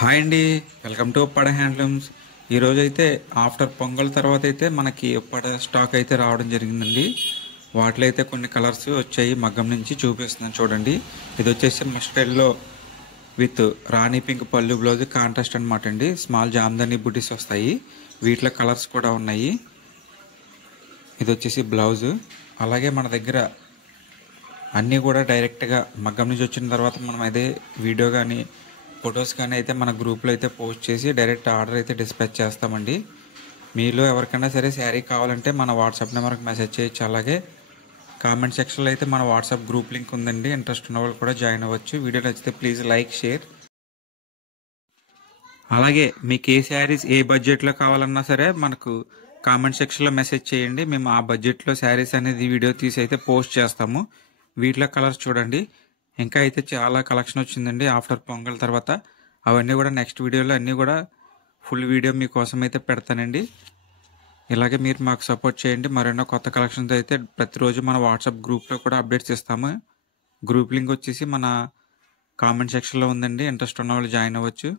Hi అండి, welcome to Uppada handlooms. ఈరోజు అయితే ఆఫ్టర్ పొంగల్ తర్వాత అయితే మనకి ఉప్పాడ స్టాక్ అయితే రావడం జరిగిందండి. వాటిలో అయితే కొన్ని కలర్స్ వచ్చాయి, మగ్గం నుంచి చూపిస్తున్నాను చూడండి. ఇది వచ్చేసి mustard yellow with Rani pink పళ్ళు బ్లౌజ్ కాంట్రాస్ట్ అనమాట అండి. స్మాల్ జామ్దాని బుటీస్ వస్తాయి, వీటిలో కలర్స్ కూడా ఉన్నాయి. ఇది వచ్చేసి బ్లౌజ్. అలాగే మన దగ్గర అన్నీ కూడా డైరెక్ట్గా మగ్గం నుంచి వచ్చిన తర్వాత మనం అదే వీడియో కానీ ఫొటోస్ కానీ అయితే మన గ్రూప్లో అయితే పోస్ట్ చేసి డైరెక్ట్ ఆర్డర్ అయితే డిస్పాచ్ చేస్తామండి. మీలో ఎవరికైనా సరే శారీ కావాలంటే మన వాట్సాప్ నెంబర్కి మెసేజ్ చేయొచ్చు. అలాగే కామెంట్ సెక్షన్లో అయితే మన వాట్సాప్ గ్రూప్ లింక్ ఉందండి, ఇంట్రెస్ట్ ఉన్న వాళ్ళు కూడా జాయిన్ అవ్వచ్చు. వీడియో నచ్చితే ప్లీజ్ లైక్ షేర్. అలాగే మీకు ఏ శారీస్ ఏ బడ్జెట్లో కావాలన్నా సరే మనకు కామెంట్ సెక్షన్లో మెసేజ్ చేయండి. మేము ఆ బడ్జెట్లో శారీస్ అనేది వీడియో తీసి అయితే పోస్ట్ చేస్తాము. వీటిలో కలర్స్ చూడండి, ఇంకా అయితే చాలా కలెక్షన్ వచ్చిందండి ఆఫ్టర్ పొంగల్ తర్వాత. అవన్నీ కూడా నెక్స్ట్ వీడియోలో అన్నీ కూడా ఫుల్ వీడియో మీకోసం అయితే పెడతానండి. ఇలాగే మీరు మాకు సపోర్ట్ చేయండి. మరెన్నో కొత్త కలెక్షన్తో అయితే ప్రతిరోజు మన వాట్సాప్ గ్రూప్లో కూడా అప్డేట్స్ ఇస్తాము. గ్రూప్ లింక్ వచ్చేసి మన కామెంట్ సెక్షన్లో ఉందండి, ఇంట్రెస్ట్ ఉన్న వాళ్ళు జాయిన్ అవ్వచ్చు.